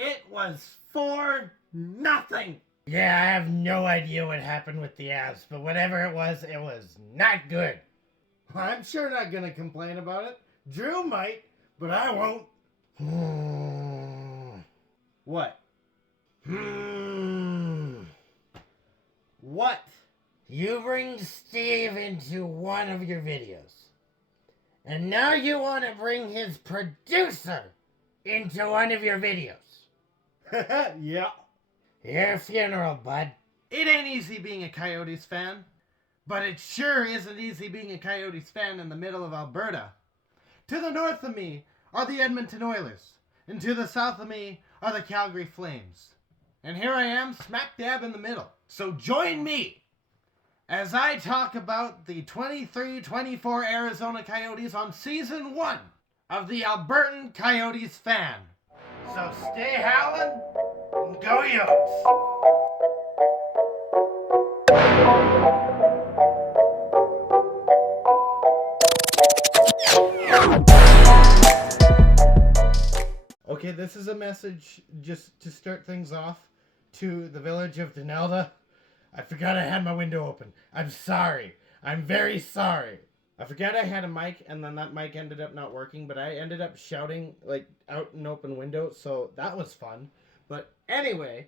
It was 4-0. Yeah, I have no idea what happened with the Avs, but whatever it was not good. I'm sure not gonna complain about it. Drew might, but I won't. What? What? You bring Steve into one of your videos. And now you want to bring his producer into one of your videos. Yeah. Your funeral, bud. It ain't easy being a Coyotes fan, but it sure isn't easy being a Coyotes fan in the middle of Alberta. To the north of me are the Edmonton Oilers, and to the south of me are the Calgary Flames. And here I am, smack dab in the middle. So join me as I talk about the 23-24 Arizona Coyotes on Season 1 of the Albertan Coyotes Fan. So stay howling and go Yotes! Okay, this is a message just to start things off to the village of Denelda. I forgot I had my window open. I'm sorry. I'm very sorry. I forgot I had a mic, and then that mic ended up not working, but I ended up shouting, like, out an open window, so that was fun. But anyway,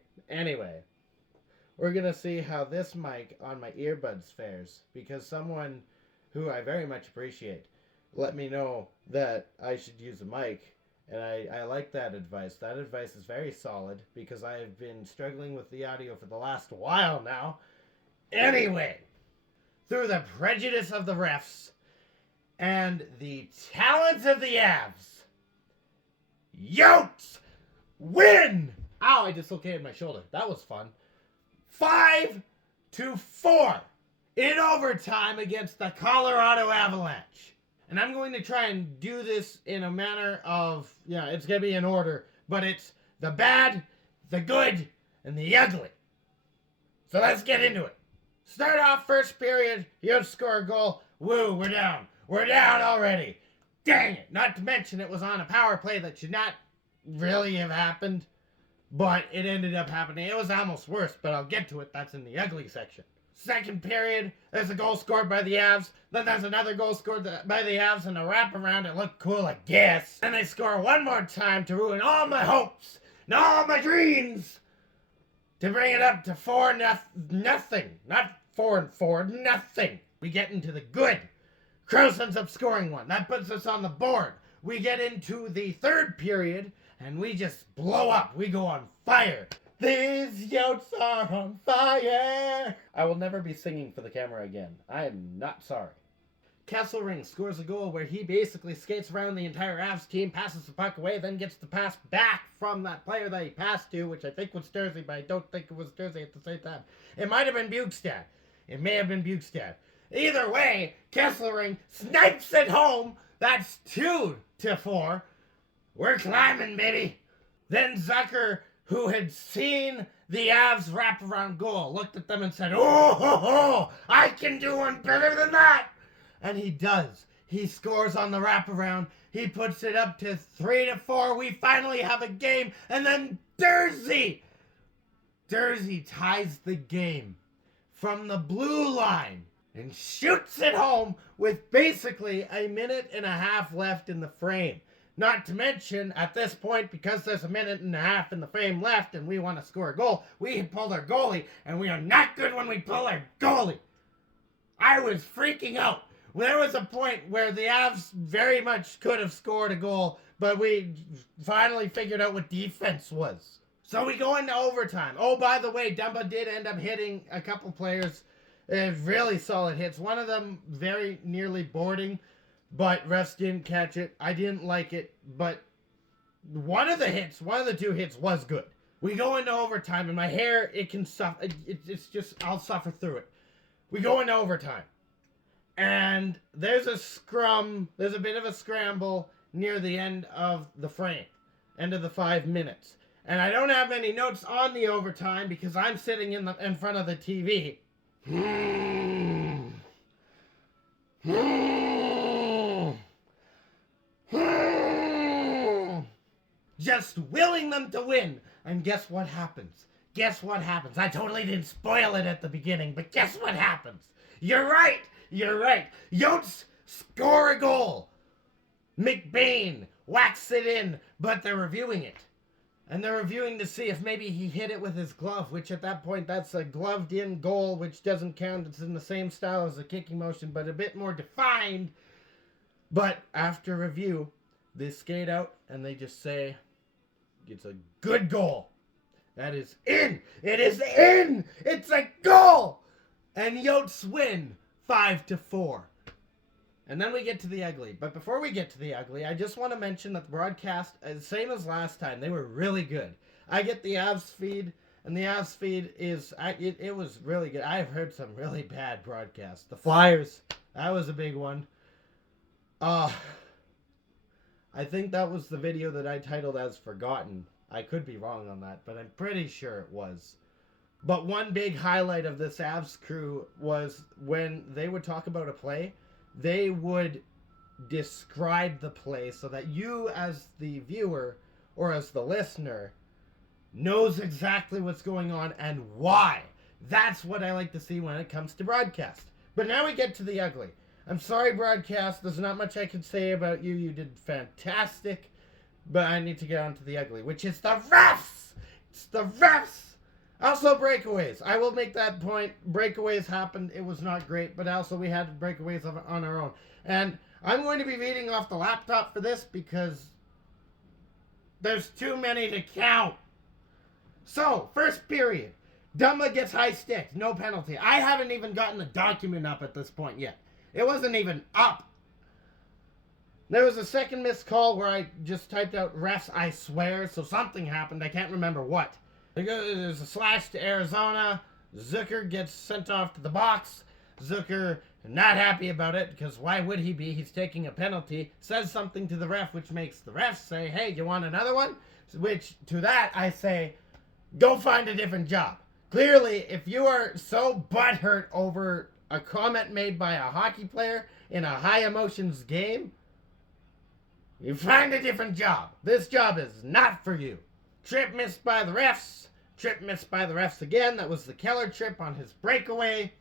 we're gonna see how this mic on my earbuds fares, because someone who I very much appreciate let me know that I should use a mic, and I like that advice. That advice is very solid, because I have been struggling with the audio for the last while now. Anyway, through the prejudice of the refs and the talent of the Avs, Yotes win! Ow, I dislocated my shoulder. That was fun. 5-4 in overtime against the Colorado Avalanche. And I'm going to try and do this in a manner of, it's going to be in order, but it's the bad, the good, and the ugly. So let's get into it. Start off first period, you score a goal. Woo, we're down. We're down already. Dang it. Not to mention it was on a power play that should not really have happened, but it ended up happening. It was almost worse, but I'll get to it. That's in the ugly section. Second period, there's a goal scored by the Avs. Then there's another goal scored by the Avs and a wraparound. It looked cool, I guess. And they score one more time to ruin all my hopes and all my dreams. To bring it up to 4-0. Not 4-4, nothing. We get into the good. Kroos ends up scoring one. That puts us on the board. We get into the third period, and we just blow up. We go on fire. These Yotes are on fire. I will never be singing for the camera again. I am not sorry. Kesselring scores a goal where he basically skates around the entire Avs team, passes the puck away, then gets the pass back from that player that he passed to, which I think was Jersey, but I don't think it was Jersey at the same time. It might have been Bukestad. It may have been Bukestad. Either way, Kesselring snipes it home. That's 2-4. We're climbing, baby. Then Zucker, who had seen the Avs wraparound goal, looked at them and said, "Oh, I can do one better than that." And he does. He scores on the wraparound. He puts it up to 3-4. We finally have a game. And then Jersey ties the game from the blue line and shoots it home with basically a minute and a half left in the frame. Not to mention, at this point, because there's a minute and a half in the frame left and we want to score a goal, we pulled our goalie, and we are not good when we pull our goalie. I was freaking out. There was a point where the Avs very much could have scored a goal, but we finally figured out what defense was. So we go into overtime. Oh, by the way, Dumba did end up hitting a couple players. Really solid hits. One of them very nearly boarding, but refs didn't catch it. I didn't like it, but one of the two hits was good. We go into overtime, and my hair, it can suffer. It's just, I'll suffer through it. We go into overtime, and there's a scrum. There's a bit of a scramble near the end of the frame, end of the 5 minutes. And I don't have any notes on the overtime because I'm sitting in front of the TV. just willing them to win. And guess what happens? Guess what happens? I totally didn't spoil it at the beginning, but guess what happens? You're right. Yotes score a goal. McBain whacks it in, but they're reviewing it. And they're reviewing to see if maybe he hit it with his glove, which at that point, that's a gloved-in goal, which doesn't count. It's in the same style as a kicking motion, but a bit more defined. But after review, they skate out, and they just say, it's a good goal. That is in. It is in. It's a goal. And Yotes win 5-4. And then we get to the ugly. But before we get to the ugly, I just want to mention that the broadcast, same as last time, they were really good. I get the Avs feed, and the Avs feed it was really good. I have heard some really bad broadcasts. The Flyers, that was a big one. I think that was the video that I titled as Forgotten. I could be wrong on that, but I'm pretty sure it was. But one big highlight of this Avs crew was when they would talk about a play, they would describe the play so that you as the viewer or as the listener knows exactly what's going on and why. That's what I like to see when it comes to broadcast. But now we get to the ugly. I'm sorry, broadcast. There's not much I can say about you. You did fantastic. But I need to get on to the ugly, which is the refs. It's the refs. Also, breakaways. I will make that point. Breakaways happened. It was not great, but also we had breakaways on our own. And I'm going to be reading off the laptop for this because there's too many to count. So, first period. Dumba gets high stick. No penalty. I haven't even gotten the document up at this point yet. It wasn't even up. There was a second missed call where I just typed out refs, I swear. So something happened. I can't remember what. There's a slash to Arizona. Zucker gets sent off to the box. Zucker, not happy about it, because why would he be? He's taking a penalty. Says something to the ref, which makes the ref say, hey, you want another one? Which, to that, I say, go find a different job. Clearly, if you are so butthurt over a comment made by a hockey player in a high emotions game, you find a different job. This job is not for you. Trip missed by the refs. Trip missed by the refs again. That was the Keller trip on his breakaway.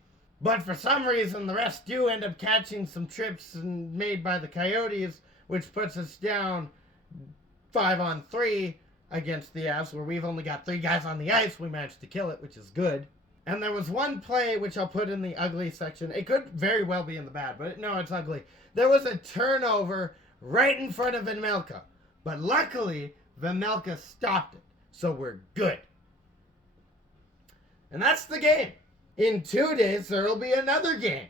But for some reason, the refs do end up catching some trips made by the Coyotes, which puts us down 5-on-3 against the Avs, where we've only got 3 guys on the ice. We managed to kill it, which is good. And there was one play, which I'll put in the ugly section. It could very well be in the bad, but no, it's ugly. There was a turnover right in front of Vejmelka. But luckily, Vejmelka stopped it. So we're good. And that's the game. In 2 days, there will be another game.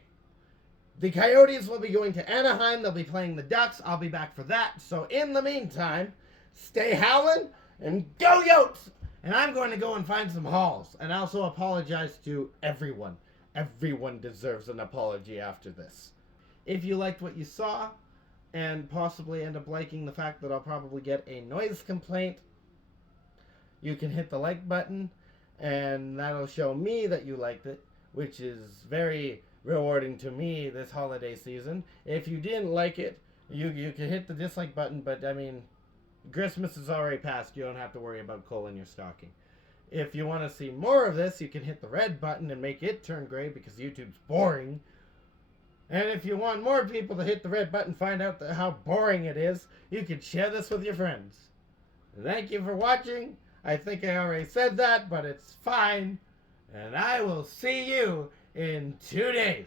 The Coyotes will be going to Anaheim. They'll be playing the Ducks. I'll be back for that. So in the meantime, stay howling and go Yotes. And I'm going to go and find some halls. And also apologize to everyone. Everyone deserves an apology after this. If you liked what you saw, and possibly end up liking the fact that I'll probably get a noise complaint, you can hit the like button, and that'll show me that you liked it, which is very rewarding to me this holiday season. If you didn't like it, you can hit the dislike button, but I mean, Christmas is already past. You don't have to worry about coal in your stocking. If you want to see more of this, you can hit the red button and make it turn gray because YouTube's boring. And if you want more people to hit the red button, find out how boring it is, you can share this with your friends. Thank you for watching. I think I already said that, but it's fine. And I will see you in 2 days.